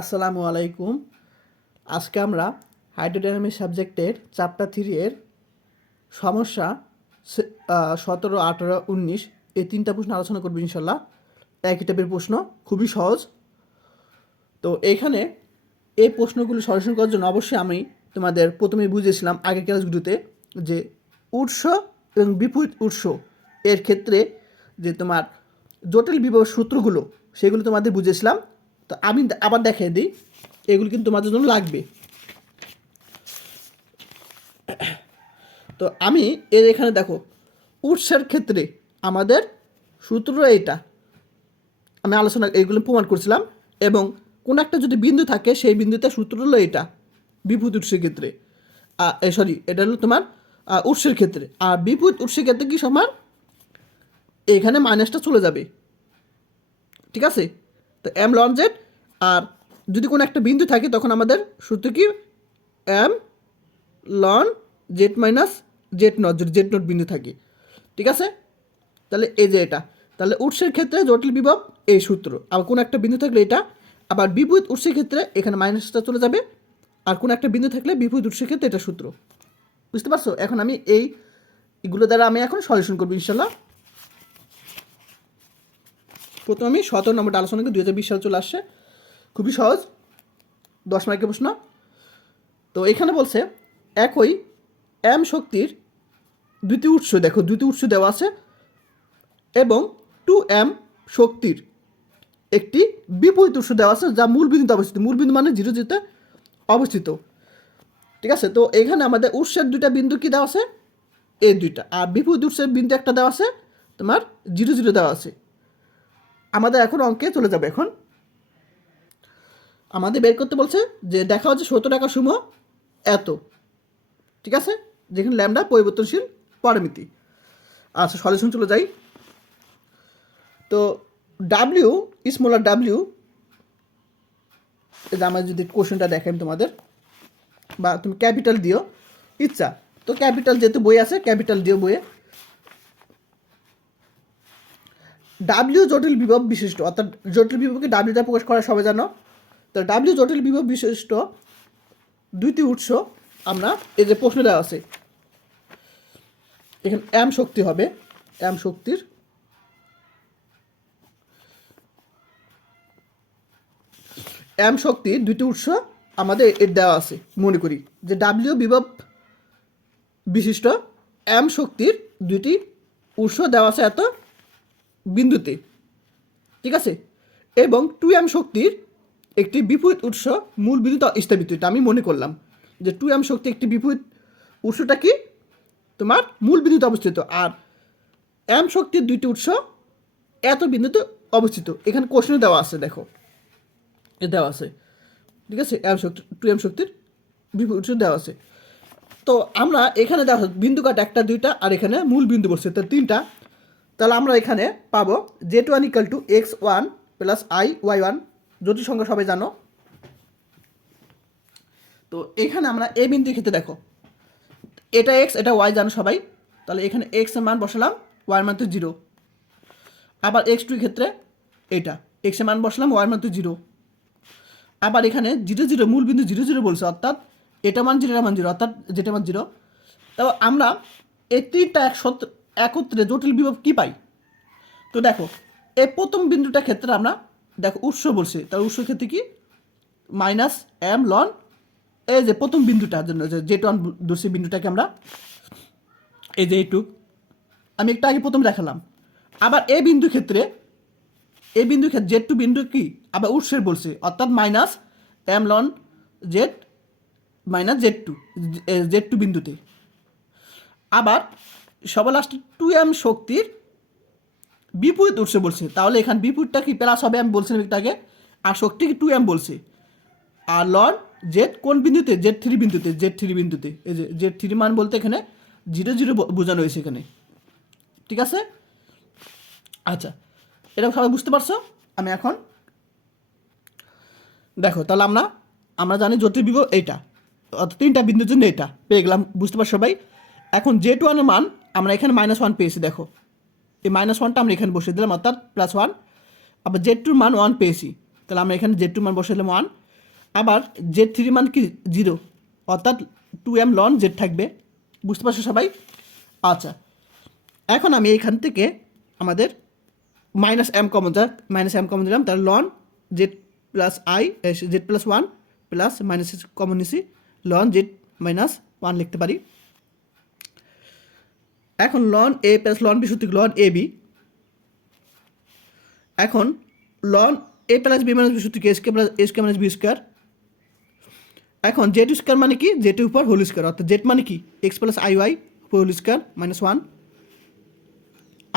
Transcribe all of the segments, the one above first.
আসসালামু আলাইকুম। আজকে আমরা হাইড্রোডাইনামিক সাবজেক্টের চ্যাপ্টার 3 এর সমস্যা 17, 18, 19 এই তিনটা প্রশ্ন আলোচনা করব ইনশাল্লাহ। একই টাইপের প্রশ্ন, খুবই সহজ। তো এইখানে এই প্রশ্নগুলো সলিউশন করার জন্য অবশ্যই আমি তোমাদের প্রথমেই বুঝিয়েছিলাম আগের ক্লাসগুলোতে যে উৎস এবং বিপরীত উৎস এর ক্ষেত্রে যে তোমার জটিল বিভব সূত্রগুলো সেগুলো তোমাদের বুঝিয়েছিলাম। তো আমি আবার দেখিয়ে দিই, এগুলো কিন্তু তোমাদের জন্য লাগবে। তো আমি এর এখানে দেখো, উৎসের ক্ষেত্রে আমাদের সূত্র এইটা আমি আলোচনা এইগুলো প্রমাণ করছিলাম, এবং কোন একটা যদি বিন্দু থাকে সেই বিন্দুতে সূত্র হলো এটা বিপরীত উৎসের ক্ষেত্রে। সরি, এটা হলো তোমার উৎসের ক্ষেত্রে। আর বিপরীত উৎসের ক্ষেত্রে কি সমান, এখানে মাইনাসটা চলে যাবে, ঠিক আছে? তো এম লন জেড, আর যদি কোনো একটা বিন্দু থাকে তখন আমাদের সূত্র কি m ln z minus z nought, যদি জেড নট বিন্দু থাকে, ঠিক আছে? তাহলে এই যে এটা, তাহলে উৎসের ক্ষেত্রে জটিল বিভব এই সূত্র, আবার কোনো একটা বিন্দু থাকলে এটা, আবার বিপরীত উৎসের ক্ষেত্রে এখানে মাইনাসটা চলে যাবে, আর কোনো একটা বিন্দু থাকলে বিপরীত উৎসের ক্ষেত্রে এটা সূত্র। বুঝতে পারছো? এখন আমি এইগুলো দ্বারা আমি এখন সলিউশন করবো ইনশাল্লাহ। প্রথমে আমি 17 নম্বরটা আলোচনা করি, 2020 সাল চলে আসছে, খুবই সহজ, 10 মার্কের প্রশ্ন। তো এখানে বলছে একই এম শক্তির দুটি উৎস, দেখো দুটি উৎস দেওয়া আছে, এবং 2m শক্তির একটি বিপরীত উৎস দেওয়া আছে যা মূল বিন্দুতে অবস্থিত। মূল বিন্দু মানে 0 অবস্থিত, ঠিক আছে? তো এখানে আমাদের উৎসের দুইটা বিন্দু কি দেওয়া আছে, এই দুইটা, আর বিপরীত উৎসের বিন্দু একটা দেওয়া আছে তোমার 0 দেওয়া আছে। আমাদের এখন অঙ্কে চলে যাবে। এখন আমাদের বের করতে বলছে যে দেখা হচ্ছে 70 টাকা সমূহ এত, ঠিক আছে, যেখানে ল্যামডা পরিবর্তনশীল পরামিতি। আচ্ছা, সলিউশন চলে যাই। তো ডাব্লিউ স্মলার ডাব্লিউ, আমার যদি কোশ্চেনটা দেখেন তোমাদের, বা তুমি ক্যাপিটাল দিও ইচ্ছা, তো ক্যাপিটাল যেহেতু বই আছে ক্যাপিটাল দিও বইয়ে। ডাব্লিউ জটিল বিভব বিশিষ্ট, অর্থাৎ জটিল বিভবকে ডাব্লিউ দ্বারা প্রকাশ করা সবাই জানো। তো ডাব্লিউ জটিল বিভব বিশিষ্ট দুইটি উৎস আমরা, এই যে প্রশ্ন দেওয়া আছে এখানে এম শক্তি হবে, এম শক্তির দুইটি উৎস আমাদের এর দেওয়া আছে। মনে করি যে ডাব্লিউ বিভব বিশিষ্ট এম শক্তির দুইটি উৎস দেওয়া আছে এত বিন্দুতে, ঠিক আছে, এবং 2m শক্তির একটি বিপরীত উৎস মূল বিন্দুতে স্থাপিত। এটা আমি মনে করলাম যে 2m শক্তি একটি বিপরীত উৎসটা কি তোমার মূল বিন্দুতে অবস্থিত, আর এম শক্তির দুইটি উৎস এত বিন্দুতে অবস্থিত। এখানে কোশ্চেনে দেওয়া আছে, দেখো এ দেওয়া আছে, ঠিক আছে, এম শক্তি 2m শক্তির বিপরীত উৎস দেওয়া আছে। তো আমরা এখানে দেখো বিন্দু কাট একটা দুইটা, আর এখানে মূল বিন্দু বসছে তো তিনটা। তাহলে আমরা এখানে পাবো z1 equal to x1 plus y1, জটিল সংখ্যা সবাই জানো। তো এখানে আমরা এই বিন্দুর ক্ষেত্রে দেখো এটা x এটা y জানো সবাই, তাহলে এখানে x এর মান বসালাম, y এর মান তো 0। আবার x2 এর ক্ষেত্রে এটা x এর মান বসালাম, y এর মান তো 0। আবার এখানে 0 মূল বিন্দু 0 বলছে, অর্থাৎ এটা মান 0 মান 0, অর্থাৎ যেটা মান 0। তো আমরা এই তিনটা একত্রে জটিল বিভব কি পাই? তো দেখো এই প্রথম বিন্দুটার ক্ষেত্রে আমরা দেখো উৎস বলছি, তার উৎসের ক্ষেত্রে কি মাইনাস এম লন, এই যে প্রথম বিন্দুটার জন্য যে জেট ওয়ান দোষী বিন্দুটাকে আমরা এই যে এইটুক আমি একটা আগে প্রথম দেখালাম। আবার এই বিন্দু ক্ষেত্রে জেড টু বিন্দু কি আবার উৎসের বলছে, অর্থাৎ minus M ln z minus z two বিন্দুতে। আবার সবার লাস্টে 2m শক্তির বিপরীত উৎসে বলছে, তাহলে এখানে বিপরীতটা কি প্লাস হবে আমি বলছিলাম একটু আগে, আর শক্তি কি 2m বলছে। আর লন জেড কোন বিন্দুতে, z3 বিন্দুতে, এই যে z3 মান বলতে এখানে 0 বোঝানো হয়েছে এখানে, ঠিক আছে? আচ্ছা, এটা সবাই বুঝতে পারছো? আমি এখন দেখো তাহলে আমরা জানি জটিল বিভব এইটা, অর্থাৎ তিনটা বিন্দুর জন্য এটা পেয়ে গেলাম, বুঝতে পারছো সবাই? এখন z1 এর মান আমরা এখানে -1 পেয়েছি, দেখো এই -1টা আমরা এখানে বসিয়ে দিলাম, অর্থাৎ +1। আবার z2 মান 1 পেয়েছি, তাহলে আমরা এখানে z2 মান বসিয়ে দিলাম 1। আবার Z3 মান কি 0, অর্থাৎ 2m লন Z থাকবে। বুঝতে পারছো সবাই? আচ্ছা, এখন আমি এখান থেকে আমাদের -m কমন যাক, -m কমন দিলাম, তার ln Z plus Z+1 plus minus common নিছি, লন Z-1 লিখতে পারি। এখন ln A plus ln B সূত্র লন AB। এখন ln A plus B minus B সূত্র কি A square minus B square. এখন Z স্কয়ার মানে কি Z এর উপর হোল স্কয়ার, অর্থাৎ Z মানে কি x plus IY whole square -1।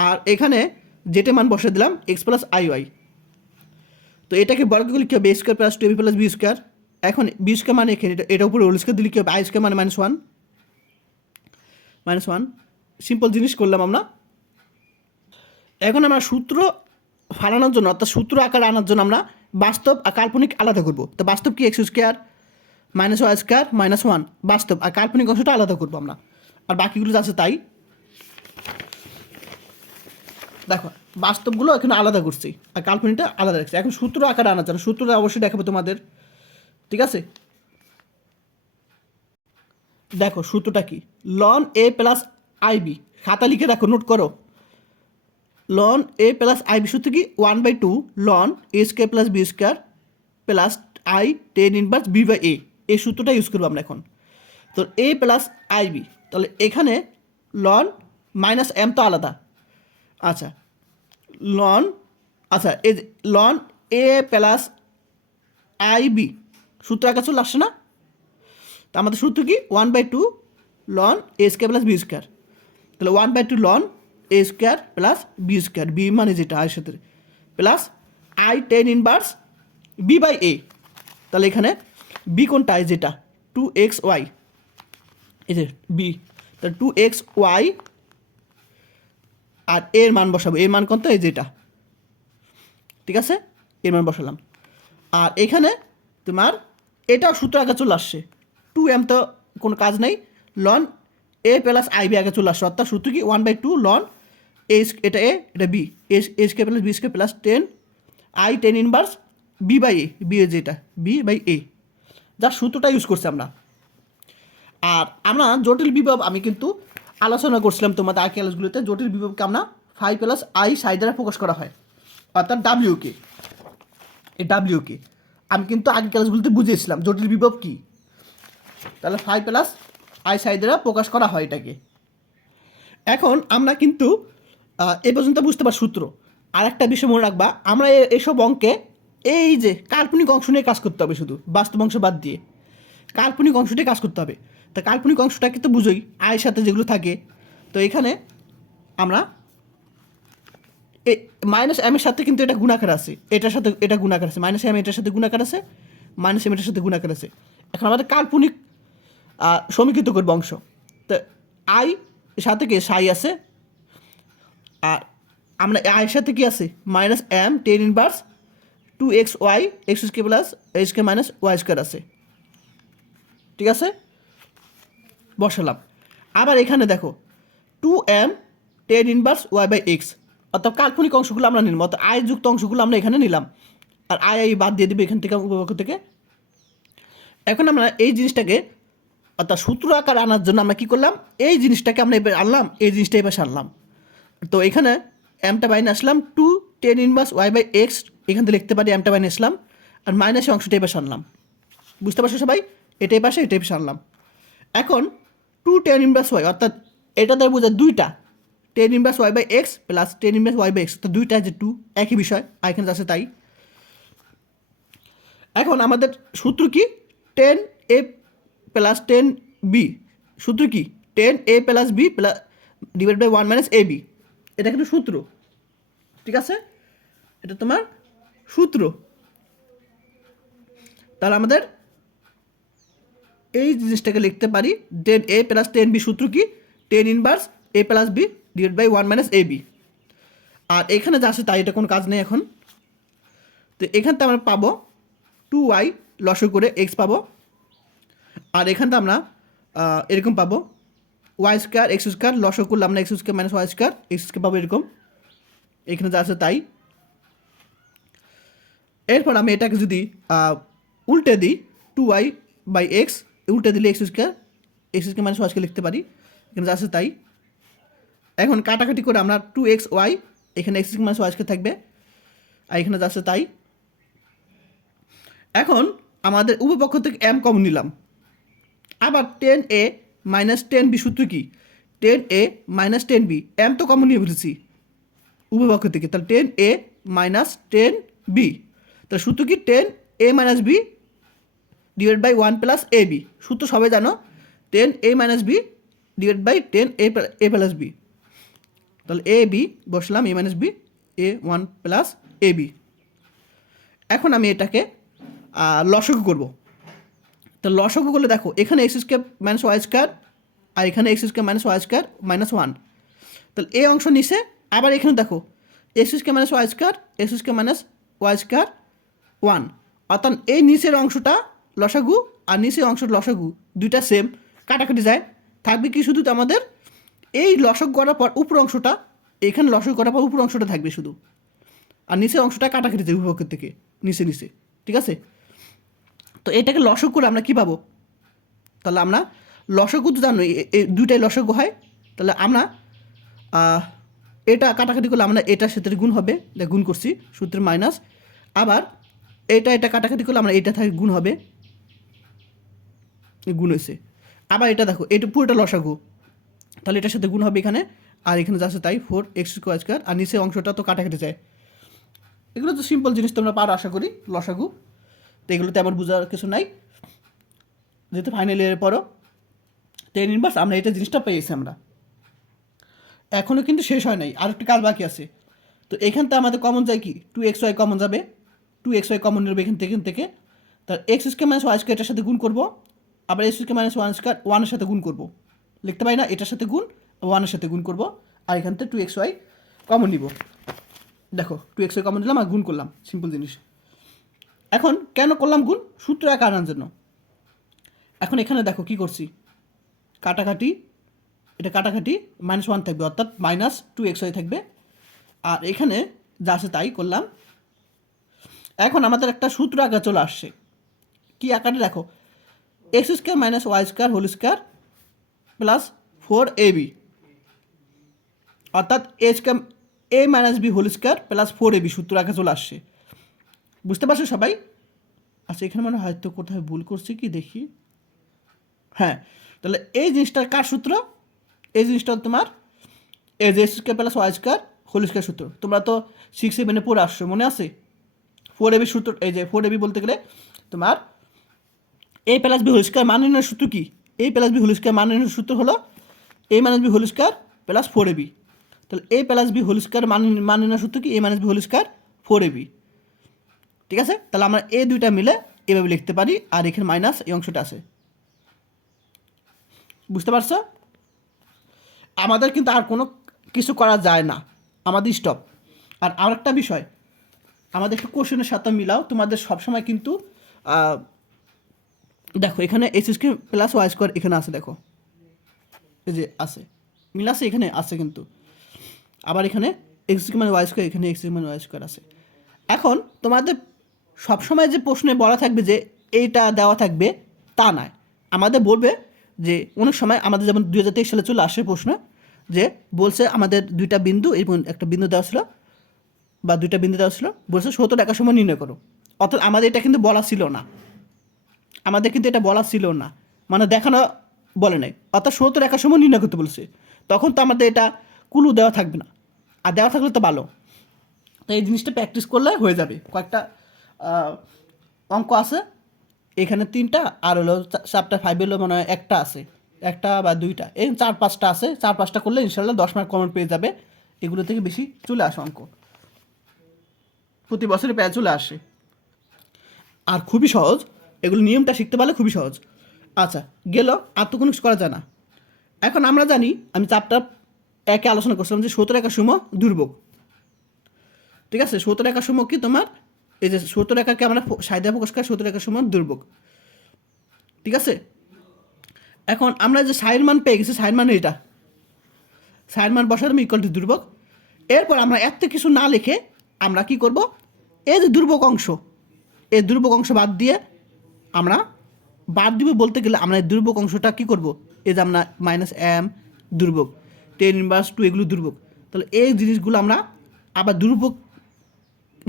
আর এখানে Z এর মান বসে দিলাম x প্লাস IY। তো এটাকে বর্গ করলে কি হবে A square plus 2AB plus B square. এখন B স্কয়ার মানে এখানে এটা উপরে হোল স্কয়ার দিলে কি হবে I স্কয়ার মানে -1। সিম্পল জিনিস করলাম আমরা। এখন আমরা সূত্র ফালানোর জন্য, অর্থাৎ সূত্র আকারে আনার জন্য আমরা বাস্তব আর কাল্পনিক আলাদা করব। তো বাস্তব কি x square minus y square -1 বাস্তব, আর কাল্পনিক অংশটা আলাদা করবো আমরা, আর বাকিগুলো আছে তাই। দেখো বাস্তবগুলো এখানে আলাদা করছি আর কাল্পনিকটা আলাদা রাখছি। এখন সূত্র আকারে আনার জন্য সূত্রটা অবশ্যই দেখাবো তোমাদের, ঠিক আছে? দেখো সূত্রটা কি, লন A প্লাস IB, খাতা লিখে রাখো, নোট করো। লন A প্লাস IB সূত্র কি 1/2 ln A square plus B square plus I tan inverse B/A, এই সূত্রটা ইউজ করবো আমরা এখন। তো A প্লাস IB, তাহলে এখানে লন -m তো আলাদা। আচ্ছা লন, আচ্ছা এই লন A প্লাস IB সূত্র আঁকা চলে আসছে না? তো আমাদের সূত্র কি 1/2 ln A square plus B square, তাহলে 1/2 ln A square plus B square, B মানে যেটা আয়ের সাথে, plus I tan inverse B/A। তাহলে এখানে B কোনটা, যেটা 2xy, এই যে B, তাহলে 2xy আর এর মান বসাবো, এর মান কত, এই যেটা, ঠিক আছে, এর মান বসালাম। আর এখানে তোমার এটাও সূত্র আগে চলে আসছে, 2m তো কোনো কাজ নেই, লন A প্লাস IB আগে চলে আসছে, অর্থাৎ সূত্র কি 1/2 লন A, এটা A এটা B, A square plus B square plus 10 I tan inverse B/A, B এর যেটা B/A, যার সূত্রটা ইউজ করছি আমরা। আর আমরা জটিল বিভব আমি কিন্তু আলোচনা করছিলাম তোমাদের আগে ক্লাসগুলোতে, জটিল বিভবকে আমরা 5 প্লাস I সাই দ্বারা প্রকাশ করা হয়, অর্থাৎ WK। এই WK আমি কিন্তু আগে ক্লাসগুলোতে বুঝিয়েছিলাম জটিল বিভব কী। তাহলে 5 প্লাস I সাই দ্বারা প্রকাশ করা হয় এটাকে। এখন আমরা কিন্তু এ পর্যন্ত বুঝতে পার সূত্র। আর একটা বিষয় মনে রাখবা, আমরা এসব অঙ্কে এই যে কাল্পনিক অংশ নিয়ে কাজ করতে হবে, শুধু বাস্তব অংশ বাদ দিয়ে কাল্পনিক অংশটাই কাজ করতে হবে। তা কাল্পনিক অংশটাকে তো বুঝোই, আয়ের সাথে যেগুলো থাকে। তো এখানে আমরা -m এর সাথে কিন্তু এটা গুণাকার আছে, এটার সাথে এটা গুণাকার আছে, -m এটার সাথে গুণাকার আছে, -m এটার সাথে গুণাকার আছে। এখন আমাদের কাল্পনিক সমীকৃত করবো অংশ। তো I সাথে কি সাই আছে, আর আমরা আয়ের সাথে কি আছে -m tan inverse 2xy x square plus a square minus y square আছে, ঠিক আছে, বসালাম। আবার এখানে দেখো 2m tan ইনভার্স y/x, অর্থাৎ কাল্পনিক অংশগুলো আমরা নিলাম, অর্থাৎ আয় যুক্ত অংশগুলো আমরা এখানে নিলাম, আর আই বাদ দিয়ে দেবো এখান থেকে উপবাক্য থেকে। এখন আমরা এই জিনিসটাকে, অর্থাৎ সূত্র আকার আনার জন্য আমরা কী করলাম, এই জিনিসটাকে আমরা এবার আনলাম, এই জিনিসটা এবার আনলাম। তো এখানে এমটা বাইনে আসলাম 2 tan ইনভার্স y/x, এখান থেকে লিখতে পারি এমটা বাইনে আসলাম, আর মাইনাসের অংশটা এবার আনলাম। বুঝতে পারছো সবাই, এটাই পাশে এটাই পাশে আনলাম। এখন 2 tan ইনভার্স y, অর্থাৎ এটা দ্বারা বোঝা দুইটা, tan inverse y/x plus tan inverse y/x, তো দুইটা যে 2 একই বিষয়, আর এখানে আছে তাই। এখন আমাদের সূত্র কি, tan a plus tan b, সূত্র কি tan a plus b plus divide by 1 minus ab, এটা কিন্তু সূত্র, ঠিক আছে, এটা তোমার সূত্র। তাহলে আমাদের এই জিনিসটাকে লিখতে পারি tan a plus tan b, সূত্র কি tan inverse a plus b divide by 1 minus ab। আর এখানে যা আছে তাই, এটা কোনো কাজ নেই এখন। তো এখানটা আমরা পাবো 2y লসগু করে x পাবো, আর এখানটা আমরা এরকম পাবো ওয়াই স্কোয়ার এক্স স্কোয়ার, লসগু করলে আমরা x square minus Y square x square পাবো এরকম, এখানে যা আছে তাই। এরপর আমি এটাকে যদি উল্টে দিই, 2y/x উল্টে দিলে x² মাইনাস y² লিখতে পারি, এখানে যা আছে তাই। এখন কাটাকাটি করে আমরা 2xy, এখানে x² মাইনাস y² থাকবে, আর এখানে যা আছে তাই। এখন আমাদের উভয়পক্ষ থেকে m কমন নিলাম। আবার 10a মাইনাস 10b সূত্র কি? 10a মাইনাস 10b, m তো কমন নিয়ে বলেছি উভয়পক্ষ থেকে, তাহলে 10a মাইনাস 10b, তাহলে সূত্র কি? 10a minus b divide by 1 plus ab। সূত্র সবাই জানো, 10a minus b divide by 10a plus b। তাহলে a b বসলাম, a minus b, a 1 plus ab। এখন আমি এটাকে লসাগু করব। তো লসাগু করলে দেখো, এখানে x² মাইনাস y² আর এখানে x² মাইনাস y² মাইনাস 1, তাহলে এই অংশ নিচে। আবার এখানে দেখো x² minus y² x² minus y² 1, অর্থাৎ এই নিচের অংশটা লসাগু আর নিচের অংশটা লসাগু, দুইটা সেম, কাটাকাটি যায়। থাকবে কি শুধু আমাদের এই লসাগু করার পর উপর অংশটা, এখানে লসাগু করার পর উপর অংশটা থাকবে শুধু, আর নিচের অংশটা কাটাকাটি যায় উভয়পক্ষের থেকে নিচে নিচে, ঠিক আছে? তো এটাকে লসাগু করে আমরা কী পাবো? তাহলে আমরা লসাগু তো জানো এই দুইটাই লসাগু হয়, তাহলে আমরা এটা কাটাকাটি করলে আমরা এটার সাথে গুণ হবে, গুণ করছি সূত্রের মাইনাস। আবার এটা কাটাকাটি করলে আমরা এটা থেকে গুণ হবে, গুণ হয়েছে। আবার এটা দেখো, এটা পুরোটা লসাগু, তাহলে এটার সাথে গুণ হবে এখানে, আর এখানে যাচ্ছে তাই 4x², আর নিচের অংশটা তো কাটাকাটি যায়। এগুলো তো সিম্পল জিনিস, তোমরা পারো আশা করি লসাগু। তো এগুলোতে আবার বোঝার কিছু নাই, যেহেতু ফাইনাল ইয়ারের পরও 10 ইনভার্স আমরা এটা জিনিসটা পেয়েছি আমরা। এখনও কিন্তু শেষ হয় নাই, আর একটু কাজ বাকি আছে। তো এখানটা আমাদের কমন যায় কি? 2xy কমন যাবে, 2xy কমন নেবে এখান থেকে। তার x² মাইনাস y² এটার সাথে গুণ করবো, আবার x² মাইনাস 1 এর সাথে গুণ করবো, লিখতে পারি না? এটার সাথে গুণ, 1 এর সাথে গুণ করবো, আর এখান থেকে 2xy কমন নিব। দেখো 2xy কমন দিলাম আর গুণ করলাম, সিম্পল জিনিস। এখন কেন করলাম গুণ? সূত্র এক আনার জন্য। এখন এখানে দেখো কি করছি, কাটাকাটি, এটা কাটাকাটি -1 থাকবে, অর্থাৎ মাইনাস 2xy থাকবে, আর এখানে যা আছে তাই করলাম। এখন আমাদের একটা সূত্র আকারে চলে আসছে, কি আকারে? দেখো x² minus y² whole square plus 4ab, অর্থাৎ a minus b whole square plus 4ab সূত্র আকারে চলে আসছে। বুঝতে পারছো সবাই? আচ্ছা, এখানে মনে হয়তো কোথায় ভুল করছি কি দেখি। হ্যাঁ, তাহলে এই জিনিসটার কার সূত্র? এই জিনিসটা তোমার এই যে x² plus y² whole square সূত্র। তোমরা তো 6-7 পড়ে আসছো, মনে আছে? 4ab সূত্র, এই যে 4ab বলতে গেলে তোমার a plus b whole square মান নির্ণয়ের সূত্র কি? a plus b whole square মান নির্ণয়ের সূত্র হলো a minus b whole square plus 4ab। তাহলে a plus b whole square মান নির্ণয়ের সূত্র কি? a minus b whole square 4ab, ঠিক আছে? তাহলে আমরা এই দুইটা মিলে এভাবে লিখতে পারি, আর এখানে মাইনাস এই অংশটা আছে। বুঝতে পারছো? আমাদের কিন্তু আর কোনো কিছু করা যায় না, আমাদের স্টপ। আর আরেকটা বিষয়, আমাদের একটু কোশ্চেনের সাথে মিলাও, তোমাদের সবসময় কিন্তু দেখো এখানে x² প্লাস y² এখানে আছে, দেখো এই যে আছে, মিল আছে, এখানে আছে কিন্তু। আবার এখানে x² মানে y² এখানে x² মানে y² আছে। এখন তোমাদের সবসময় যে প্রশ্নে বলা থাকবে যে এইটা দেওয়া থাকবে তা নয়, আমাদের বলবে যে অনেক সময় আমাদের যেমন 2023 সালে চলে আসে প্রশ্ন, যে বলছে আমাদের দুইটা বিন্দু, এই একটা বিন্দু দেওয়া ছিল বা দুইটা বিন্দু দেওয়া ছিল, বলছে 70 টাকার সময় নির্ণয় করো। অর্থাৎ আমাদের এটা কিন্তু বলা ছিল না, আমাদের কিন্তু এটা বলা ছিল না, মানে দেখানো বলে নাই। অর্থাৎ 70 টাকার সময় নির্ণয় করতে বলছে, তখন তো আমাদের এটা কুলু দেওয়া থাকবে না, আর দেওয়া থাকলে তো ভালো। তো এই জিনিসটা প্র্যাকটিস করলে হয়ে যাবে। কয়েকটা অঙ্ক আছে এখানে 3টা, আর হলো চ্যাপ্টার 5 হলো মনে হয় একটা আছে, একটা বা দুইটা, এই 4-5টা আছে। 4-5টা করলে ইনশাল্লাহ 10 মার্ক কমন পেয়ে যাবে। এগুলো থেকে বেশি চলে আসে অঙ্ক, প্রতি বছরে পেয়ে চলে আসে, আর খুবই সহজ। এগুলো নিয়মটা শিখতে পারলে খুবই সহজ। আচ্ছা, গেল, আর তো কোনো কিছু করা যায় না। এখন আমরা জানি, আমি চ্যাপ্টার 1-এ আলোচনা করছিলাম যে 70 টাকার সময় দুর্ভোগ, ঠিক আছে? 70 টাকার সময় কি তোমার এই যে 70 টাকাকে আমরা সাইডে প্রকাশ করি 70 টাকার সময় দুর্ভোগ, ঠিক আছে? এখন আমরা যে সাইন মান পেয়ে গেছি, সাইন মান এটা, সাইন মান বসালাম ইকুয়াল টু দুর্ভোগ। এরপর আমরা এত কিছু না লিখে আমরা কি করব, এই যে দুর্ভোগ অংশ, এই দুর্ভোগ অংশ বাদ দিয়ে আমরা বাদ দিব বলতে গেলে আমরা এই দুর্ভোগ অংশটা কী করব, এই যে আমরা মাইনাস এম দুর্ভোগ, টেন ইনভার্স টু এগুলো দুর্ভোগ, তাহলে এই জিনিসগুলো আমরা আবার দুর্ভোগ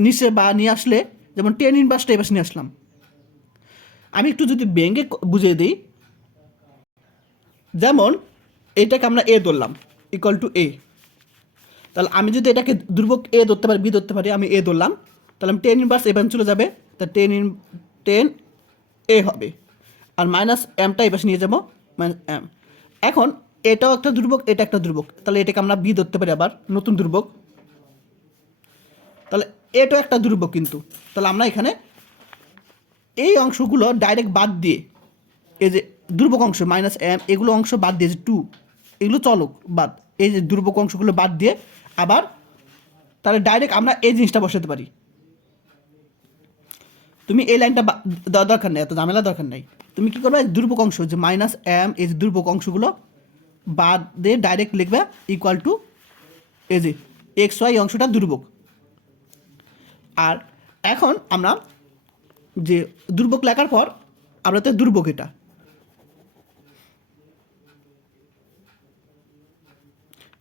নিচে বা নিয়ে আসলে, যেমন টেন ইনভার্সটা এবার নিয়ে আসলাম। আমি একটু যদি ব্যাঙ্গে বুঝিয়ে দিই, যেমন এটাকে আমরা এ ধরলাম ইকুয়াল টু এ, তাহলে আমি যদি এটাকে দুর্ভোগ এ ধরতে পারি, বি ধরতে পারি, আমি এ ধরলাম, তাহলে আমি টেন ইনভার্স এবার চলে যাবে, তা টেন এ হবে, আর মাইনাস এমটা এবার নিয়ে যাবো মাইনাস এম। এখন এটাও একটা দুর্ভোগ, এটা একটা দুর্ভোগ, তাহলে এটাকে আমরা বি ধরতে পারি আবার নতুন দুর্ভোগ, তাহলে এটাও একটা দুর্ভোগ কিন্তু। তাহলে আমরা এখানে এই অংশগুলো ডাইরেক্ট বাদ দিয়ে, এই যে দুর্ভোগ অংশ মাইনাস এম এগুলো অংশ বাদ দিয়ে, যে টু এগুলো চলক বাদ, এই যে দুর্ভোগ অংশগুলো বাদ দিয়ে আবার তাহলে ডাইরেক্ট আমরা এই জিনিসটা বসাতে পারি। তুমি এই লাইনটা দেওয়ার দরকার নেই, এত ঝামেলা দরকার নেই। তুমি কী করবে, দুর্ভোগ অংশ যে মাইনাস এম এই যে দুর্ভোগ অংশগুলো বাদ দিয়ে ডাইরেক্ট লিখবে ইকুয়াল টু এই যে এক্স ওয়াই অংশটা দুর্ভোগ। আর এখন আমরা যে দুর্ভোগ লেখার পর আমরা তো দুর্ভোগ, এটা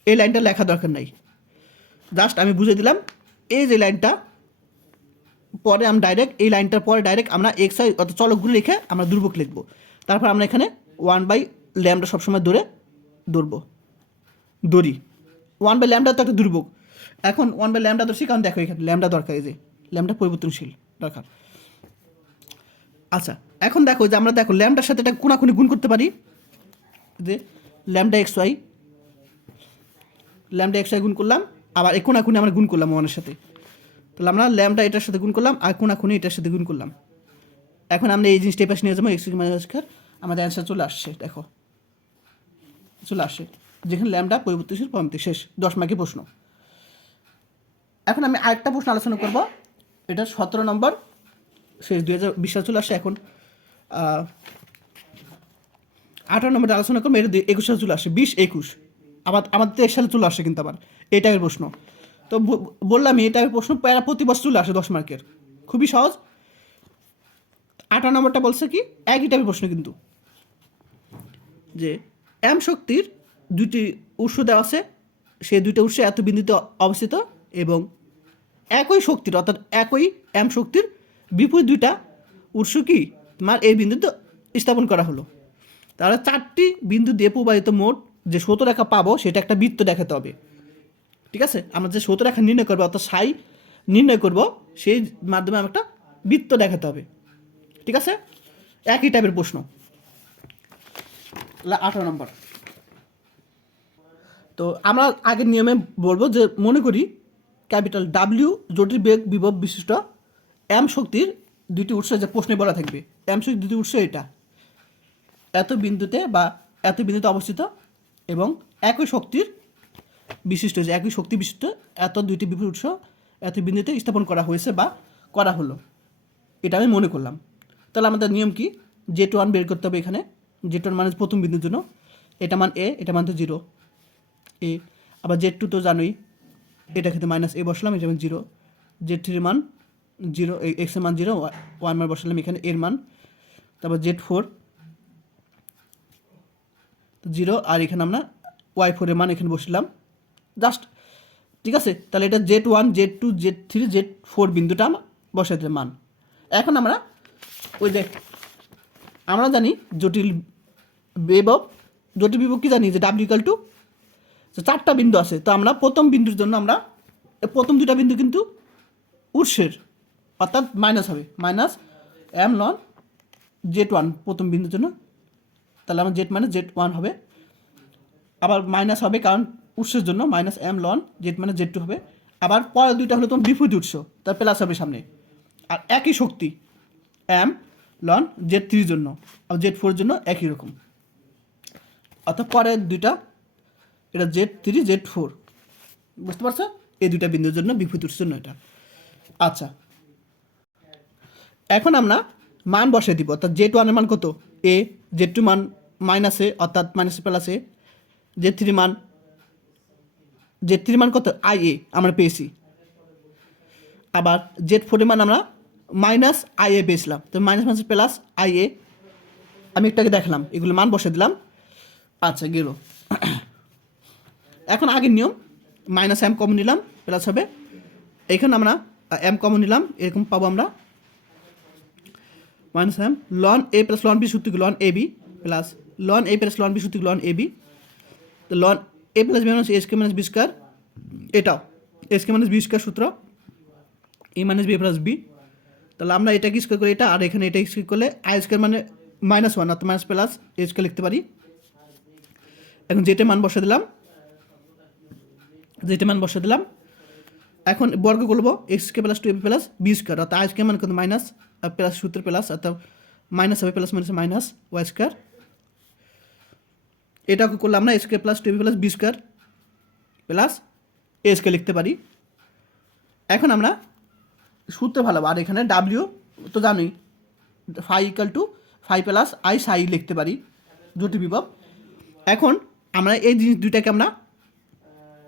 এই লাইনটা লেখা দরকার নাই, জাস্ট আমি বুঝে দিলাম। এই যে লাইনটা পরে আমরা ডাইরেক্ট এই লাইনটার পরে ডাইরেক্ট আমরা এক্স ওয়াই অর্থাৎ চলকগুলো লিখে আমরা দুর্ভোগ লিখবো। তারপর আমরা এখানে 1/λ সবসময় দড়ি 1/λ তো একটা দুর্ভোগ। এখন 1/λ ধরছি কারণ দেখো এখানে ল্যামডা দরকার, এই যে ল্যামডা পরিবর্তনশীল দরকার। আচ্ছা এখন দেখো যে আমরা দেখো ল্যামডার সাথে এটা কোনাকুনি গুণ করতে পারি, যে ল্যামডা এক্স ওয়াই গুণ করলাম, আবার এই কোনাকুনি আমরা গুণ করলাম ওয়ানের সাথে, তাহলে আমরা ল্যামডা এটার সাথে গুণ করলাম আর কোনাকুনি এটার সাথে গুণ করলাম। এখন আমরা এই জিনিসটা পাশে নিয়ে যাবো, এক্স মাইনাস আমাদের অ্যান্সার চলে আসছে, দেখো চলে আসে, যেখানে ল্যামডা পরিবর্তনশীল পরমিতি। শেষ 10 মার্কের প্রশ্ন। এখন আমি আরেকটা প্রশ্ন আলোচনা করব, এটা 17 নম্বর শেষ 2020 সালে চলে আসে। এখন 18 নম্বরে আলোচনা করবো, এটা 21 সালে চলে আসে, 20-21 আবার আমাদের 23 সালে চলে আসে কিন্তু আবার এই টাইপের প্রশ্ন। তো বললাম এই টাইপের প্রশ্ন প্রায় প্রতি বছর চলে আসে 10 মার্কের, খুবই সহজ। 18 নম্বরটা বলছে কি একই টাইপের প্রশ্ন কিন্তু, যে এম শক্তির দুটি উৎস দেওয়া আছে, সেই দুইটা উৎস এত বিন্দুতে অবস্থিত এবং একই শক্তির অর্থাৎ একই এম শক্তির বিপরীত দুইটা উৎস কি তোমার এই বিন্দুতে স্থাপন করা হলো। তাহলে 4টি বিন্দু দিয়ে প্রবাহিত মোট যে সূত্ররেখা পাবো সেটা একটা বৃত্ত দেখাতে হবে। ঠিক আছে, আমরা যে সূত্ররেখা নির্ণয় করবো অর্থাৎ সাই নির্ণয় করব, সেই মাধ্যমে আমরা একটা বৃত্ত দেখাতে হবে। ঠিক আছে, একই টাইপের প্রশ্ন। 18 নম্বর। তো আমরা আগের নিয়মে বলবো যে মনে করি ক্যাপিটাল ডাব্লিউ জটিল বেগ বিভব বিশিষ্ট এম শক্তির দুটি উৎস, যে প্রশ্নে বলা থাকবে এম শক্তির দুটি উৎস এটা এত বিন্দুতে বা এত বিন্দুতে অবস্থিত এবং একই শক্তির বিশিষ্ট, যে একই শক্তি বিশিষ্ট এত দুইটি বিপরীত উৎস এত বিন্দুতে স্থাপন করা হয়েছে বা করা হলো, এটা আমি মনে করলাম। তাহলে আমাদের নিয়ম কি, Z1 বের করতে হবে। এখানে Z1 মানে প্রথম বিন্দুর জন্য, এটা মান এ, এটা মান তো 0 এ, আবার Z2 তো জানোই, এটা ক্ষেত্রে মাইনাস এ বসলাম, এটা মান 0, Z3 মান 0, এক্স এর মান 0, 1 মান বসালাম এখানে এর মান, তারপর Z4 0, আর এখানে আমরা Y4 এর মান এখানে বসলাম জাস্ট। ঠিক আছে, তাহলে এটা Z1 Z2 Z3 Z4 বিন্দুটা বসাতে মান। এখন আমরা ওই যে আমরা জানি জটিল বিভব কি জানি, যে W = 4টা বিন্দু আছে। তো আমরা প্রথম বিন্দুর জন্য আমরা প্রথম দুটা বিন্দু কিন্তু উৎসের অর্থাৎ মাইনাস হবে, মাইনাস এম লন Z1 প্রথম বিন্দুর জন্য, তাহলে আমার Z মানে Z1 হবে, আবার মাইনাস হবে কারণ উৎসের জন্য মাইনাস এম লন Z মানে Z2 হবে, আবার পরের দুইটা হলো তোমার বিপরীত উৎস, তার প্লাস হবে সামনে, আর একই শক্তি এম লন Z3 জন্য আর Z4 জন্য একই রকম, অর্থাৎ পরের দুইটা এটা Z3 Z4, বুঝতে পারছো, এই দুইটা বিন্দুর জন্য বিপরীত উৎসের জন্য এটা। আচ্ছা এখন আমরা মান বসে দিব, অর্থাৎ Z1 এর মান কত এ, Z2 মান মাইনাস এ অর্থাৎ মাইনাস প্লাস এ, Z3 মান কত আই এ আমরা পেয়েছি, আবার Z4 এর মান আমরা মাইনাস আই এ পেয়েছিলাম, তো minus minus plus I A, আমি একটাকে দেখলাম, এগুলো মান বসে দিলাম। আচ্ছা গেল। এখন আগের নিয়ম, মাইনাস এম কমন নিলাম, প্লাস হবে এইখানে আমরা এম কমন নিলাম, এরকম পাবো আমরা মাইনাস এম লন এ প্লাস লন বি সূত্র লন এ বি প্লাস লন এ প্লাস লন বি সূত্র লন এ বি। তো লন এ plus B minus S K minus B square, এটাও S K minus B square সূত্র, A minus B plus B. তাহলে আমরা এটাকে স্কোয়ার করে এটা, আর এখানে এটা স্কোয়ার করলে আই স্কোয়ার মানে মাইনাস ওয়ান, অর্থাৎ মাইনাস প্লাস এ স্কোয়ার লিখতে পারি। এখন যেটা মান বসে দিলাম, এখন বর্গ করবো এক্স কে plus two a plus B square, অর্থাৎ আই স্কোয়ার মানে কত মাইনাস প্লাস সূত্র প্লাস, অর্থাৎ মাইনাস হবে plus minus minus Y square. এটাকে করলে আমরা এক্স কে plus two a plus B square plus a square লিখতে পারি। এখন আমরা সূত্র ভালো, আর এখানে ডাব্লিউ তো জানোই, phi equal to phi plus i psi লিখতে পারি, দুটি বিভব। এখন আমরা এই জিনিস দুইটাকে আমরা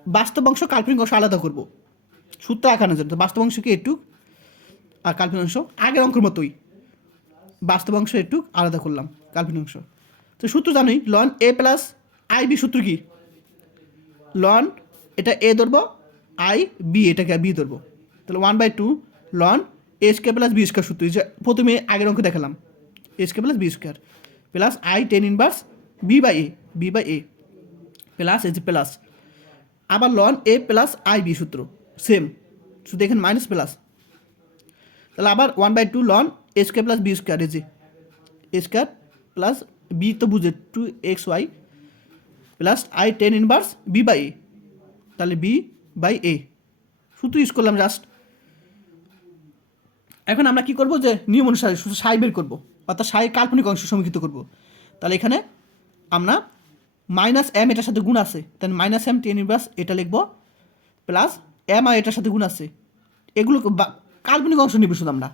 বাস্তব অংশ কাল্পনিক অংশ আলাদা করব সূত্র আঁকানোর জন্য। বাস্তব অংশকে একটু আর কাল্পনিক অংশ আগের অঙ্কের মতোই, বাস্তব অংশ একটু আলাদা করলাম, কাল্পনিক অংশ। তো সূত্র জানোই, লন এ প্লাস আই বি সূত্র কি, লন এটা এ ধরবো, আই বি এটাকে বি ধরবো, তাহলে 1/2 লন A square plus B square সূত্র, যে প্রথমে আগের অঙ্ক দেখালাম, A square plus B square plus I tan inverse B by A plus এই যে প্লাস আবার লন এ প্লাস আই বি সূত্র সেম, শুধু এখানে মাইনাস প্লাস। তাহলে আবার 1/2 লন A square plus B square, এই যে এ স্কোয়ার প্লাস বি তো বুঝে 2xy plus I tan inverse B by A, তাহলে বি বাই এ সূত্র ইউজ করলাম জাস্ট। এখন আমরা কি করব, যে নিয়ম অনুসারে শুধু সাই বের করবো, অর্থাৎ সাই কাল্পনিক অংশ সমীকৃত করব। তাহলে এখানে আমরা মাইনাস এম এটার সাথে গুণ আছে, তাহলে মাইনাস এম টেন ইনভার্স এটা লিখবো প্লাস এম আর এটার সাথে গুণ আছে, এগুলো কাল্পনিক অংশ নিব শুধু আমরা,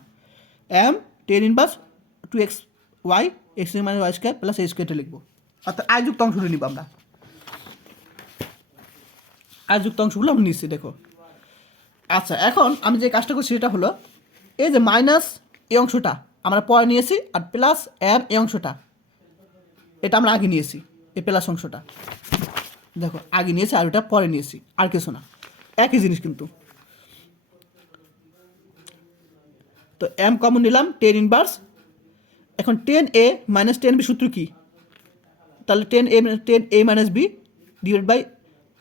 M tan inverse 2xy X minus Y square plus A স্কোয়ারটা লিখবো, অর্থাৎ আয়যুক্ত অংশটা নিব আমরা। আয়যুক্ত অংশগুলো আমি নিচ্ছি, দেখো। আচ্ছা এখন আমি যে কাজটা করছি সেটা হলো, এই যে মাইনাস এই অংশটা আমরা পরে নিয়েছি, আর প্লাস এম এই অংশটা এটা আমরা আগে নিয়েছি, এই প্লাস অংশটা দেখো আগে নিয়েছি, আর ওটা পরে নিয়েছি, আর কিছু না, একই জিনিস কিন্তু। তো এম কমন নিলাম, টেন ইনভার্স, এখন 10a মাইনাস 10b সূত্র কি, তাহলে 10a minus b divide by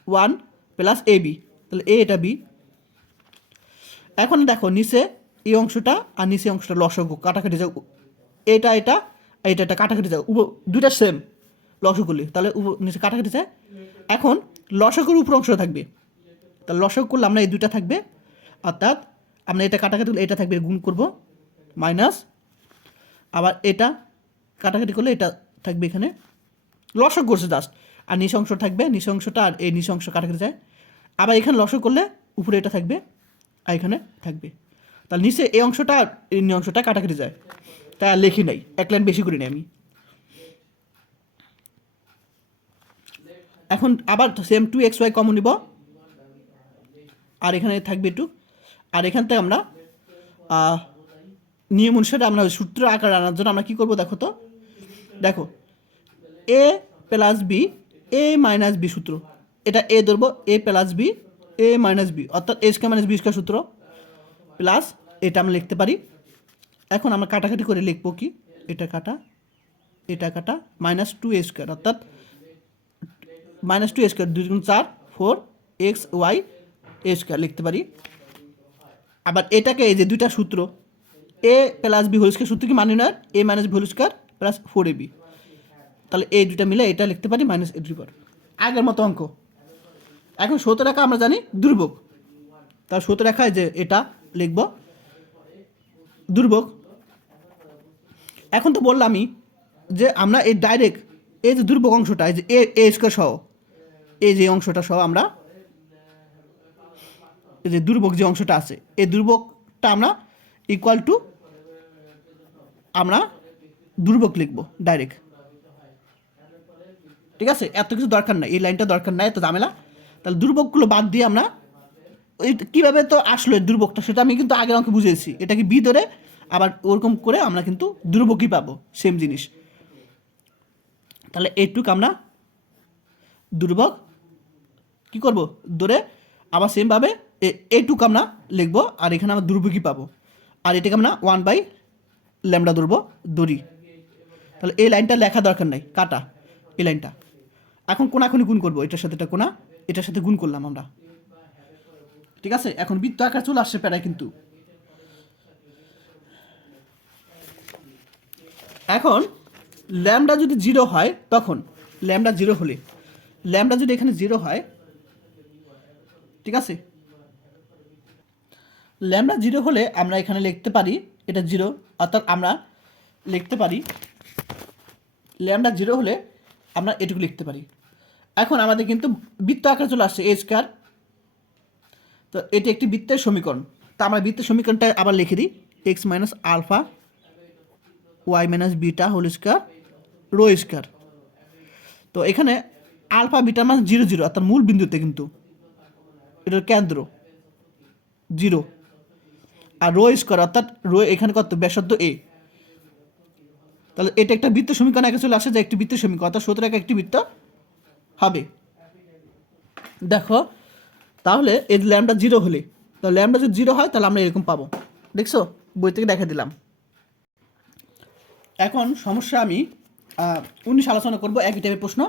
1 plus a b, তাহলে এ এটা বি। এখন দেখো নিচে এই অংশটা আর নিচে অংশটা লসাগু কাটাকাটি যাও, এটা এটা এটা কাটাকাটি যাও, দুইটা সেম লসাগু করলে, তাহলে নিচে কাটাকাটি যায়। এখন লসাগুর উপর অংশ থাকবে, তাহলে লসাগু করলে আমরা এই দুইটা থাকবে, অর্থাৎ আমরা এটা কাটাকাটি করলে এটা থাকবে, গুণ করব মাইনাস, আবার এটা কাটাকাটি করলে এটা থাকবে, এখানে লসাগু করছে জাস্ট, আর নিচে অংশ থাকবে, নিচে অংশটা আর এই নিচে অংশ কাটাকাটি যায়, আবার এখানে লসাগু করলে উপরে এটা থাকবে আর এখানে থাকবে, তাহলে নিচে এই অংশটা আর এই অংশটা কাটাকাটি যায়, তাই আর লেখি নাই, এক লাইন বেশি করি নি আমি। এখন আবার সেম 2xy কমন নিব, আর এখানে থাকবে একটু, আর এখান থেকে আমরা নিয়ম অনুসারে আমরা সূত্র আকার আনার জন্য আমরা কী করবো দেখো তো, দেখো এ plus B A minus B সূত্র, এটা এ ধরবো, এ plus B A minus B, অর্থাৎ এ স্কোয়ার মাইনাস বি স্কোয়ার সূত্র প্লাস এটা আমরা লিখতে পারি। এখন আমরা কাটাকাটি করে লিখবো কি, এটা কাটা মাইনাস 2a স্কোয়ার, অর্থাৎ মাইনাস 2a স্কোয়ার 2 গুণ 4 4xy এ স্কোয়ার লিখতে পারি। আবার এটাকে এই যে দুইটা সূত্র A plus B whole square সূত্র কি মানে না, A minus B whole square plus 4ab, তাহলে এই দুইটা মিলে এটা লিখতে পারি মাইনাস এ টু পাওয়ার, আগের মতো অঙ্ক। এখন সূত্র রেখা আমরা জানি দুর্ভোগ, তার সূত্র রেখায় যে এটা লিখব দুর্ভোগ। এখন তো বললামই যে আমরা এই ডাইরেক্ট এই যে দুর্ভোগ অংশটা, এই যে এ স্কোয়ার সহ এই যে অংশটা সহ আমরা এই যে দুর্ভোগ যে অংশটা আছে, এই দুর্ভোগটা আমরা ইকুয়াল টু আমরা দুর্ভোগ লিখব ডাইরেক্ট, ঠিক আছে, এত কিছু দরকার নাই, এই লাইনটা দরকার নাই, এত ঝামেলা। তাহলে দুর্ভোগগুলো বাদ দিয়ে আমরা ওই কীভাবে তো আসলো এই দুর্ভোগটা, সেটা আমি কিন্তু আগের অঙ্কে বুঝিয়েছি, এটাকে বি ধরে আবার ওরকম করে আমরা কিন্তু দুর্ভোগই পাবো, সেম জিনিস। তাহলে এইটুক আমরা দুর্বক কী করব ধরে আবার সেমভাবে এইটুক আমরা লিখবো, আর এখানে আমরা দুর্ভুগই পাবো, আর এটাকে আমরা 1/λ ধরবো দড়ি। তাহলে এই লাইনটা লেখা দরকার নাই, কাটা এই লাইনটা। এখন কোনাকুনি গুণ করবো, এটার সাথে এটা কোনা, এটার সাথে গুণ করলাম আমরা, ঠিক আছে। এখন বৃত্ত আকার চলে আসছে প্যারায় কিন্তু। এখন ল্যামডা যদি 0 হয়, তখন ল্যামডা 0 হলে, ল্যামডা যদি এখানে 0 হয়, ঠিক আছে, ল্যামডা 0 হলে আমরা এখানে লিখতে পারি এটা 0, অর্থাৎ আমরা লিখতে পারি ল্যামডা 0 হলে আমরা এটুকু লিখতে পারি। এখন আমাদের কিন্তু বৃত্ত আকার চলে আসছে a স্কয়ার, তো এটি একটি বৃত্তের সমীকরণ। তো আমরা বৃত্তের সমীকরণটা আবার লিখে দিই, x minus alpha y minus beta whole square rho square. তো এখানে আলফা বিটা মান 0 0, অর্থাৎ মূল বিন্দুতে কিন্তু এটার কেন্দ্র 0, আর রো স্কয়ার অর্থাৎ রো এখানে কত ব্যাসার্ধ a। তাহলে এটা একটা বৃত্তের সমীকরণ একে চলে আসে, যে একটি বৃত্তের সমীকরণ, অর্থাৎ 17 একটি বৃত্ত হবে। দেখো তাহলে এই ল্যামডা 0 হলে, তো ল্যামডা যদি 0 হয় তাহলে আমরা এরকম পাবো, দেখছো বই থেকে দেখা দিলাম। এখন সমস্যা আমি 19 আলোচনা করবো, একই টাইপের প্রশ্ন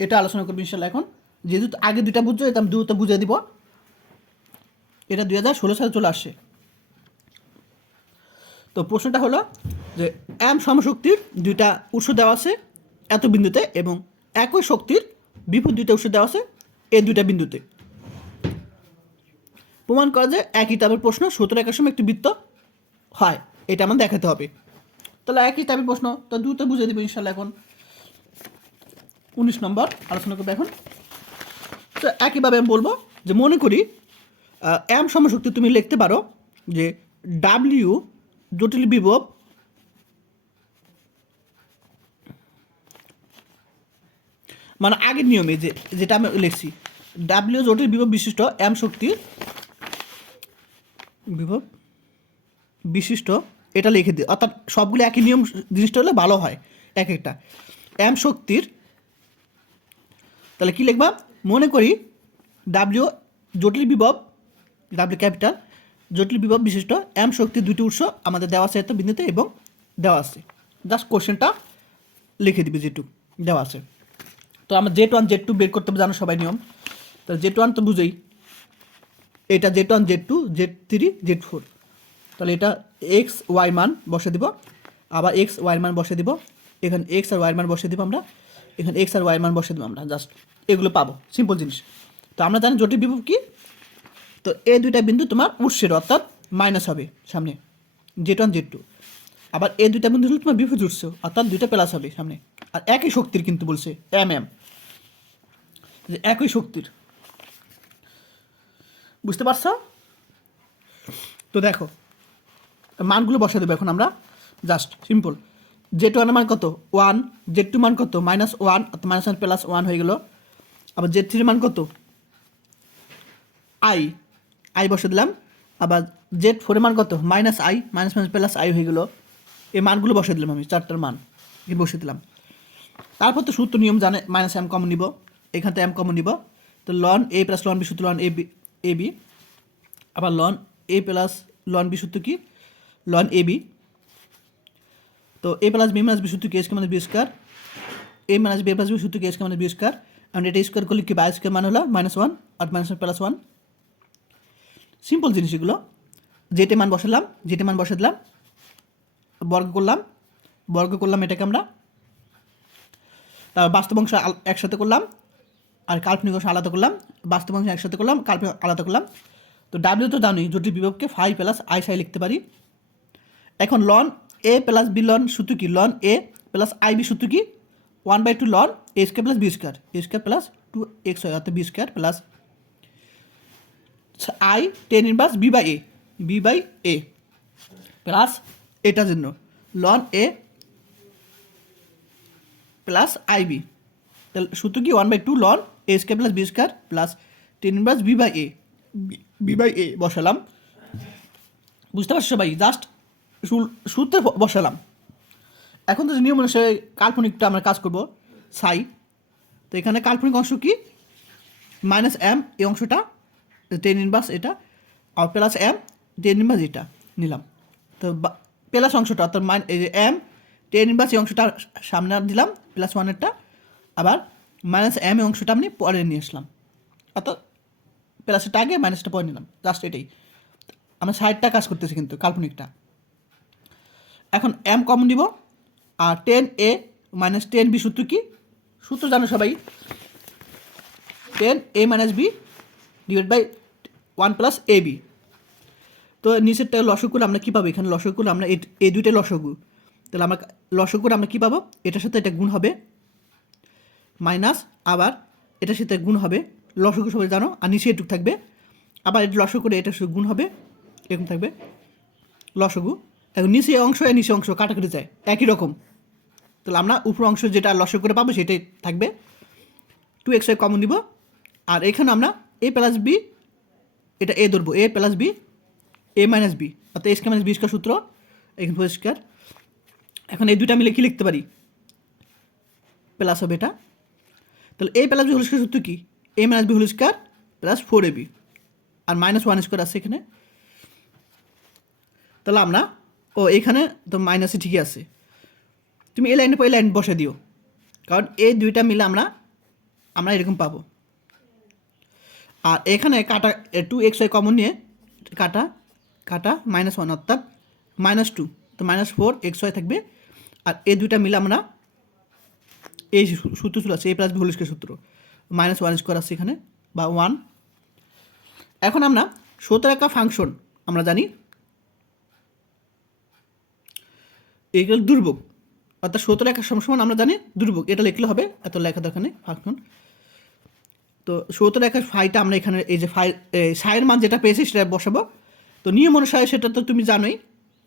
এটা আলোচনা করবো ইনশাল্লাহ। এখন যেহেতু আগে দুইটা বুঝছো, এটা আমি দ্রুত বুঝিয়ে দিব। এটা 2016 সালে চলে আসছে। তো প্রশ্নটা হলো যে এম সমশক্তির দুইটা উৎস দেওয়া আছে এত বিন্দুতে, এবং একই শক্তির বিপরীত দুইটা উৎস দেওয়া আছে এই দুইটা বিন্দুতে। প্রমাণ করা যায় একই টাইপের প্রশ্ন 17 একের সময় একটি বৃত্ত হয়, এটা আমার দেখাতে হবে। তাহলে একই টাইপের প্রশ্ন, তো দ্রুত বুঝিয়ে দেবো ইনশাল্লাহ। এখন 19 নম্বর আলোচনা করবো। এখন তো একইভাবে আমি বলবো যে মনে করি এম সমশক্তি তুমি লিখতে পারো যে ডাব্লিউ জটিল বিভব মানে আগের নিয়মে যেটা আমি লিখছি, ডাব্লিউ জটিল বিভব বিশিষ্ট এম শক্তি বিভব বিশিষ্ট, এটা লিখে দিই, অর্থাৎ সবগুলো একই নিয়ম জিনিসটা হলে ভালো হয় এক একটা। এম শক্তির, তাহলে কী লিখবা, মনে করি ডাব্লিউ জটিল বিভব, ডাব্লিউ ক্যাপিটাল জটিল বিভব বিশিষ্ট এম শক্তির দুটি উৎস আমাদের দেওয়া আছে এত বিন্দুতে এবং দেওয়া আছে। জাস্ট কোশ্চেনটা লিখে দিবি যেটুকু দেওয়া আছে। তো আমরা Z1 Z2 বের করতে জানো সবাই নিয়ম। তো Z1 তো বুঝেই, এটা Z1 Z2 Z3 Z4। তাহলে এটা এক্স ওয়াই মান বসে দিব, আবার এক্স ওয়াই মান বসে দিব, এখানে এক্স আর ওয়াই মান বসে দিব আমরা, এখানে এক্স আর ওয়াই মান বসে দেবো আমরা, জাস্ট এগুলো পাবো, সিম্পল জিনিস। তো আমরা জানি জটিল বিভব কি, তো এই দুইটা বিন্দু তোমার উৎসের, অর্থাৎ মাইনাস হবে সামনে Z1 Z2, আবার এই দুইটা বিন্দু হলো তোমার বিপরীত উৎস, অর্থাৎ দুইটা প্লাস হবে সামনে। আর একই শক্তির কিন্তু বলছে এম যে একই শক্তির, বুঝতে পারছো? তো দেখো মানগুলো বসে দেবো এখন আমরা, জাস্ট সিম্পল। Z1 মান কত 1, Z2 মান কত -1, মাইনাস ওয়ান প্লাস 1 হয়ে গেল। আবার Z3 মান কত আই বসে দিলাম, আবার Z4 মান কত -i, minus minus plus I হয়ে গেল। এই মানগুলো বসে দিলাম আমি, চারটার মান বসে দিলাম। তারপর তো সূত্র নিয়ম জানে, মাইনাস এম কমন নিব, এখান থেকে এম কমন নিব, তো লন এ প্লাস লন বি সূত্র লন এ বি, আবার লন এ প্লাস লন বি সূত্র কি লন এ বি। তো এ প্লাস বি মাইনাস বি সূত্র কি এসকে মাইনাস বি স্কয়ার, এ মাইনাস বি প্লাস বি সূত্র কি এসকে মাইনাস বি স্কয়ার, আমরা এটা স্কোয়ার করলে কি বাই স্কোয়ার মান হলো -1 আর মাইনাস প্লাস 1। সিম্পল জিনিস এগুলো। যেটা মান বসালাম, যেটা মান বসে দিলাম, বর্গ করলাম এটাকে আমরা, বাস্তব অংশ একসাথে করলাম আর কাল্পনিক অংশ আলাদা করলাম, বাস্তব অংশ একসাথে করলাম, কাল্পনিক আলাদা করলাম। তো ডাব্লিউ তো জানোই, জটিল বিভবকে ফাই প্লাস আই সাই লিখতে পারি। এখন লন এ প্লাস বি লন সূত্র কি লন এ প্লাস আই বি সূত্র কি 1/2 লন A square plus B square, A square plus 2x হয়, অর্থাৎ B square plus I tan inverse B by A plus এটার জন্য লন এ প্লাস আই বি, তাহলে সূত্র কি 1/2 লন A square plus B square plus tan inverse B by A বসালাম। বুঝতে পারছো সবাই? জাস্ট সূত্রে বসালাম। এখন তো নিয়ম অনুসারে কাল্পনিকটা আমরা কাজ করবো, সাই। তো এখানে কাল্পনিক অংশ কি মাইনাস এম, এই অংশটা টেন ইনভার্স এটা, আর প্লাস এম টেন ইনভার্স এটা নিলাম। তো প্লাস অংশটা অর্থাৎ এই যে এম টেন ইনভার্স এই অংশটা সামনে দিলাম প্লাস ওয়ানেরটা, আবার মাইনাস এম এই অংশটা আমি পরে নিয়ে আসলাম, অর্থাৎ প্লাসেরটা আগে মাইনাসটা পরে নিলাম, জাস্ট এটাই। আমরা সাইডটা কাজ করতেছি কিন্তু কাল্পনিকটা। এখন এম কমন দিব, আর tan a minus tan b সূত্র কি, সূত্র জানো সবাই, tan a minus b divide by one plus a B. তো নিচেরটা লসগু করলে আমরা কী পাবো, এখানে লসগু করলে আমরা এই দুইটাই লসগু, তাহলে আমরা লসগু করে আমরা কী পাবো, এটার সাথে এটা গুণ হবে মাইনাস, আবার এটার সাথে গুণ হবে, লসগু সবাই জানো, আর নিচে এটুক থাকবে, আবার এটা লসগু করে এটার সাথে গুণ হবে, এরকম থাকবে লসগু। এখন নিচে অংশ আর নিচে অংশ কাটাকুটি যায় একই রকম, তাহলে আমরা উপর অংশ যেটা লসগু করে পাবো সেটাই থাকবে, 2x কমন দিব, আর এখানে আমরা এ প্লাস বি, এটা এ ধরবো, এ plus B A minus B, অর্থাৎ এ স্কয়ার মাইনাস বি স্কয়ার সূত্র এখানে পরিষ্কার। এখন এই দুইটা মিলে কি লিখতে পারি, প্লাস হবে এটা, তাহলে A plus B whole square সূত্র কি, A minus B whole square plus 4ab, আর মাইনাস ওয়ান স্কোয়ার আছে এখানে, তাহলে আমরা এখানে তো মাইনাসে ঠিকই আছে, তুমি এই লাইনে পর এই লাইন বসে দিও, কারণ এই দুইটা মিলে আমরা এরকম পাবো। আর এখানে কাটা 2xy কমন নিয়ে কাটা মাইনাস ওয়ান, অর্থাৎ -2, তো -4xy থাকবে, আর এই দুইটা মিলে আমরা এই সূত্র চলে আসছে, এ প্লাস বি হোল স্কয়ার সূত্র, -1 স্কোয়ার আসছে এখানে বা 1। এখন আমরা সূত্রাকার ফাংশন আমরা জানি এইগুলো দুর্ভোগ, অর্থাৎ সূত্রাকার সমান আমরা জানি দুর্ভোগ, এটা লিখলে হবে, এত লেখা দরকার নেই ফাংশন। তো সূত্রাকার ফাইটা আমরা এখানে এই যে সাইয়ের মান যেটা পেয়েছি সেটা বসাবো। তো নিয়ম অনুসারে সেটা তো তুমি জানোই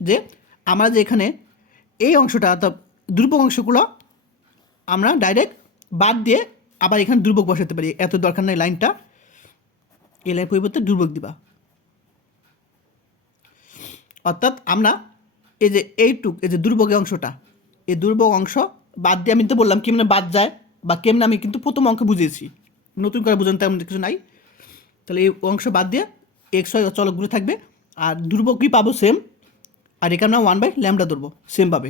যে আমরা যে এখানে এই অংশটা অর্থাৎ দুর্ভোগ অংশগুলো আমরা ডাইরেক্ট বাদ দিয়ে আবার এখানে দুর্ভোগ বসাতে পারি, এত দরকার নেই লাইনটা, এই লাইন পরিবর্তে দুর্ভোগ দিবা, অর্থাৎ আমরা এই যে এই যে দুর্ভোগের অংশটা, এই দুর্ভোগ অংশ বাদ দিয়ে আমি তো বললাম কেমনে বাদ যায় বা কেমনে, আমি কিন্তু প্রথম অঙ্ক বুঝিয়েছি, নতুন করে বোঝানো তেমন কিছু নাই। তাহলে এই অংশ বাদ দিয়ে xy চলকগুলো থাকবে, আর দুর্ভোগ কি পাবো সেম, আর এখানে আমরা 1/λ ধরবো সেম পাবে।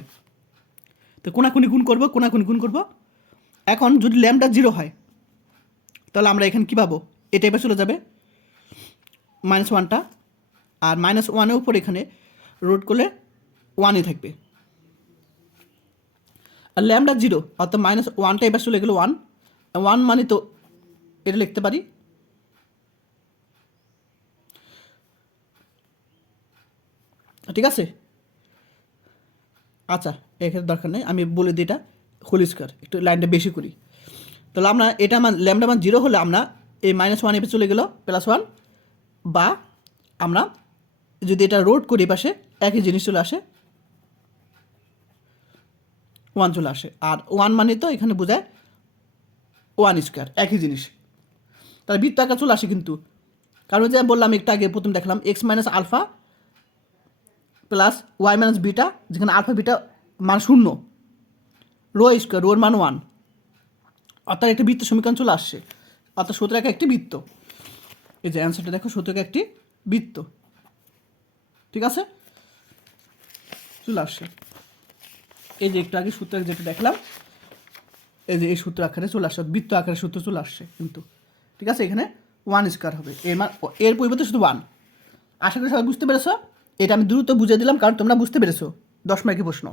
তো কোনাকুনি গুণ করবো, এখন যদি ল্যামডা 0 হয় তাহলে আমরা এখানে কী পাবো, এটা এবার চলে যাবে -1টা, আর -1-এর উপর এখানে রোড করলে 1ই থাকবে, আর ল্যামডা 0 অর্থাৎ -1টা এবার চলে গেলো 1 মানে তো এটা লিখতে পারি ঠিক আছে। আচ্ছা এখানে দরকার নেই, আমি বলে দিই এটা হোল স্কয়ার, একটু লাইনটা বেশি করি। তাহলে আমরা এটা ল্যামডা মান 0 হলে আমরা এই -1 এবার চলে গেল +1, বা আমরা যদি এটা রোড করি পাশে একই জিনিস চলে আসে, 1 চলে আসে, আর 1 মানে তো এখানে বোঝায় 1 স্কোয়ার একই জিনিস, তাহলে বৃত্ত আকার চলে আসে কিন্তু, কারণ যে বললাম একটু আগে প্রথম দেখলাম x minus alpha plus y minus beta, যেখানে আলফা বিটা মান 0, রো স্কোয়ার, রোর মান 1, অর্থাৎ একটা বৃত্ত সমীকরণ চলে আসছে, অর্থাৎ সূত্রাকার একটি বৃত্ত, এই যে অ্যান্সারটা দেখো সূত্রাকার একটি বৃত্ত, ঠিক আছে চলে আসছে। এই যে একটু আগে সূত্র যেটা দেখলাম, এই যে এই সূত্র আকারে চলে আসছে, বৃত্ত আকারে সূত্র চলে আসছে কিন্তু, ঠিক আছে। এখানে 1 স্কোয়ার হবে, এর পরিবর্তে শুধু 1। আশা করি সবাই বুঝতে পেরেছো, এটা আমি দ্রুত বুঝিয়ে দিলাম কারণ তোমরা বুঝতে পেরেছো 10 মার্কের প্রশ্ন।